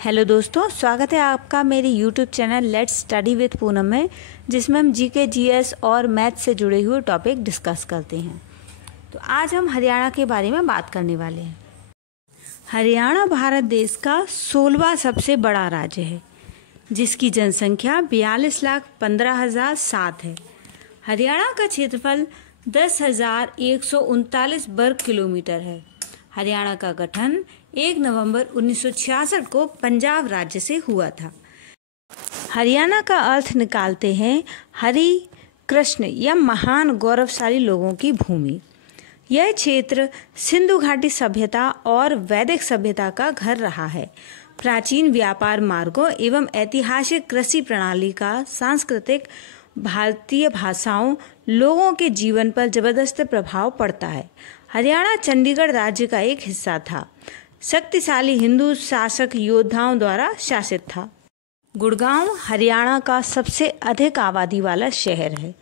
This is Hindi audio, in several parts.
हेलो दोस्तों, स्वागत है आपका मेरे YouTube channel let's study with Poonam में, जिसमें हम जीके, जीएस और मैथ से जुड़े हुए टॉपिक डिस्कस करते हैं। तो आज हम हरियाणा के बारे में बात करने वाले हैं। हरियाणा भारत देश का 16वां सबसे बड़ा राज्य है, जिसकी जनसंख्या 42,15,007 है। हरियाणा का क्षेत्रफल 10,139 वर्ग किलोमीटर है। हरियाणा का गठन 1 नवंबर 1966 को पंजाब राज्य से हुआ था। हरियाणा का अर्थ निकालते हैं हरि कृष्ण या महान गौरवशाली लोगों की भूमि। यह क्षेत्र सिंधु घाटी सभ्यता और वैदिक सभ्यता का घर रहा है। प्राचीन व्यापार मार्गों एवं ऐतिहासिक कृषि प्रणाली का सांस्कृतिक भारतीय भाषाओं लोगों के जीवन पर जबरदस्त प्रभाव पड़ता है। हरियाणा चंडीगढ़ राज्य का एक हिस्सा था। शक्तिशाली हिंदू शासक योद्धाओं द्वारा शासित था। गुड़गांव हरियाणा का सबसे अधिक आबादी वाला शहर है।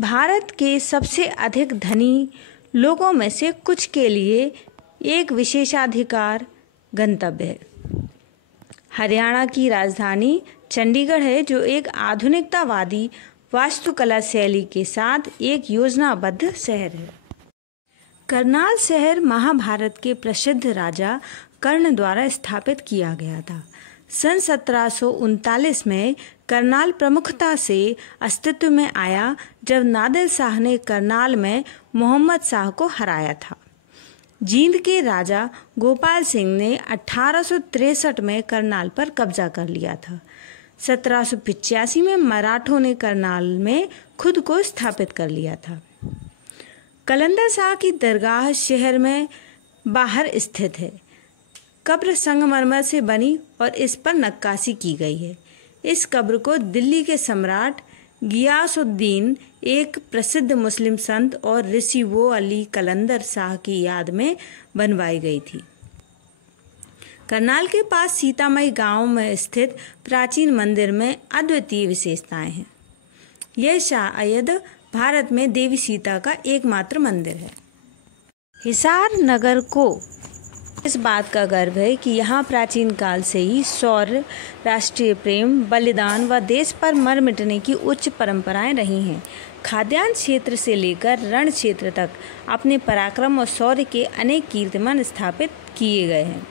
भारत के सबसे अधिक धनी लोगों में से कुछ के लिए एक विशेषाधिकार गंतव्य है। हरियाणा की राजधानी चंडीगढ़ है, जो एक आधुनिकतावादी वास्तुकला शैली के साथ एक योजनाबद्ध शहर है। करनाल शहर महाभारत के प्रसिद्ध राजा कर्ण द्वारा स्थापित किया गया था। सन 1739 में करनाल प्रमुखता से अस्तित्व में आया, जब नादिर शाह ने करनाल में मोहम्मद शाह को हराया था। जींद के राजा गोपाल सिंह ने 1863 में करनाल पर कब्जा कर लिया था। 1785 में मराठों ने करनाल में खुद को स्थापित कर लिया था। कलंदर शाह की दरगाह शहर में बाहर स्थित है। कब्र संगमरमर से बनी और इस पर नक्काशी की गई है। इस कब्र को दिल्ली के सम्राट गियासुद्दीन, एक प्रसिद्ध मुस्लिम संत और ऋषि वो अली कलंदर शाह की याद में बनवाई गई थी। करनाल के पास सीतामढ़ी गांव में स्थित प्राचीन मंदिर में अद्वितीय विशेषताएं हैं। यह शायद भारत में देवी सीता का एकमात्र मंदिर है। हिसार नगर को इस बात का गर्व है कि यहाँ प्राचीन काल से ही शौर्य, राष्ट्रीय प्रेम, बलिदान व देश पर मर मिटने की उच्च परंपराएं रही हैं। खाद्यान्न क्षेत्र से लेकर रण क्षेत्र तक अपने पराक्रम और शौर्य के अनेक कीर्तिमान स्थापित किए गए हैं।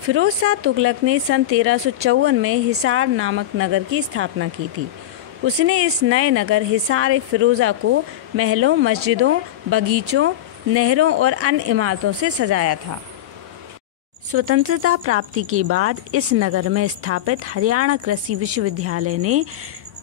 फिरोज शाह तुगलक ने सन 1354 में हिसार नामक नगर की स्थापना की थी। उसने इस नए नगर हिसार फिरोजा को महलों, मस्जिदों, बगीचों, नहरों और अन्य इमारतों से सजाया था। स्वतंत्रता प्राप्ति के बाद इस नगर में स्थापित हरियाणा कृषि विश्वविद्यालय ने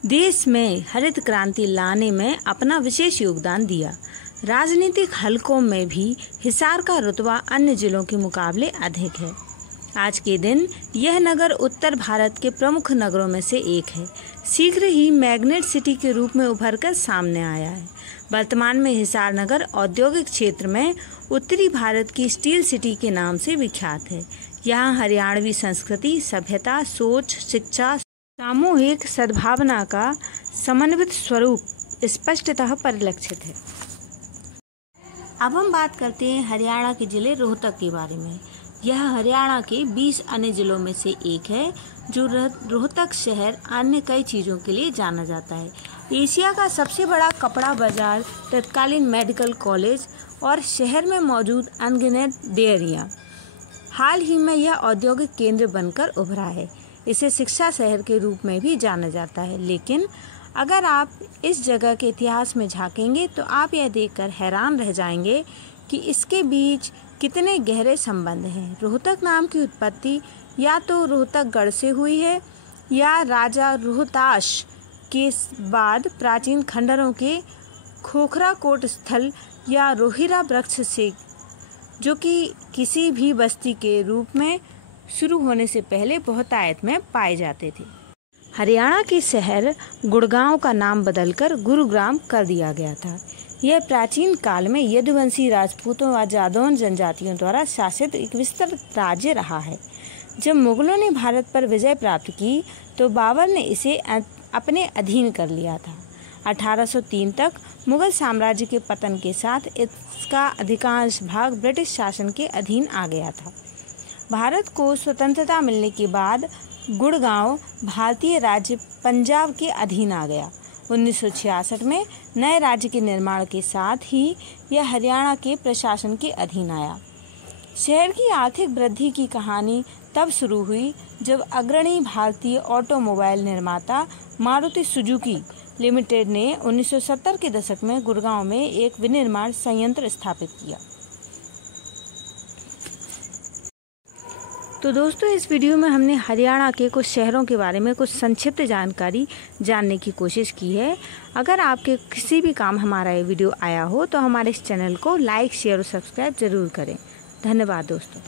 देश में हरित क्रांति लाने में अपना विशेष योगदान दिया। राजनीतिक हलकों में भी हिसार का रुतबा अन्य जिलों के मुकाबले अधिक है। आज के दिन यह नगर उत्तर भारत के प्रमुख नगरों में से एक है। शीघ्र ही मैग्नेट सिटी के रूप में उभरकर सामने आया है। वर्तमान में हिसार नगर औद्योगिक क्षेत्र में उत्तरी भारत की स्टील सिटी के नाम से विख्यात है। यहाँ हरियाणवी संस्कृति, सभ्यता, सोच, शिक्षा, सामूहिक सद्भावना का समन्वित स्वरूप स्पष्टतः परिलक्षित है। अब हम बात करते हैं हरियाणा के जिले रोहतक के बारे में। यह हरियाणा के 20 अन्य जिलों में से एक है, जो रोहतक शहर अन्य कई चीज़ों के लिए जाना जाता है। एशिया का सबसे बड़ा कपड़ा बाजार, तत्कालीन मेडिकल कॉलेज और शहर में मौजूद अनगिनत डेयरियाँ। हाल ही में यह औद्योगिक केंद्र बनकर उभरा है। इसे शिक्षा शहर के रूप में भी जाना जाता है। लेकिन अगर आप इस जगह के इतिहास में झांकेंगे तो आप यह देखकर हैरान रह जाएंगे कि इसके बीच कितने गहरे संबंध हैं। रोहतक नाम की उत्पत्ति या तो रोहतकगढ़ से हुई है या राजा रोहताश के बाद प्राचीन खंडरों के खोखरा कोट स्थल या रोहिरा वृक्ष से, जो कि किसी भी बस्ती के रूप में शुरू होने से पहले बहुतायत में पाए जाते थे। हरियाणा के शहर गुड़गांव का नाम बदलकर गुरुग्राम कर दिया गया था। यह प्राचीन काल में यदुवंशी राजपूतों व जादौन जनजातियों द्वारा शासित एक विस्तृत राज्य रहा है। जब मुगलों ने भारत पर विजय प्राप्त की तो बाबर ने इसे अपने अधीन कर लिया था। 1803 तक मुगल साम्राज्य के पतन के साथ इसका अधिकांश भाग ब्रिटिश शासन के अधीन आ गया था। भारत को स्वतंत्रता मिलने के बाद गुड़गांव भारतीय राज्य पंजाब के अधीन आ गया। 1966 में नए राज्य के निर्माण के साथ ही यह हरियाणा के प्रशासन के अधीन आया। शहर की आर्थिक वृद्धि की कहानी तब शुरू हुई जब अग्रणी भारतीय ऑटोमोबाइल निर्माता मारुति सुजुकी लिमिटेड ने 1970 के दशक में गुड़गांव में एक विनिर्माण संयंत्र स्थापित किया। तो दोस्तों, इस वीडियो में हमने हरियाणा के कुछ शहरों के बारे में कुछ संक्षिप्त जानकारी जानने की कोशिश की है। अगर आपके किसी भी काम हमारा ये वीडियो आया हो तो हमारे इस चैनल को लाइक, शेयर और सब्सक्राइब ज़रूर करें। धन्यवाद दोस्तों।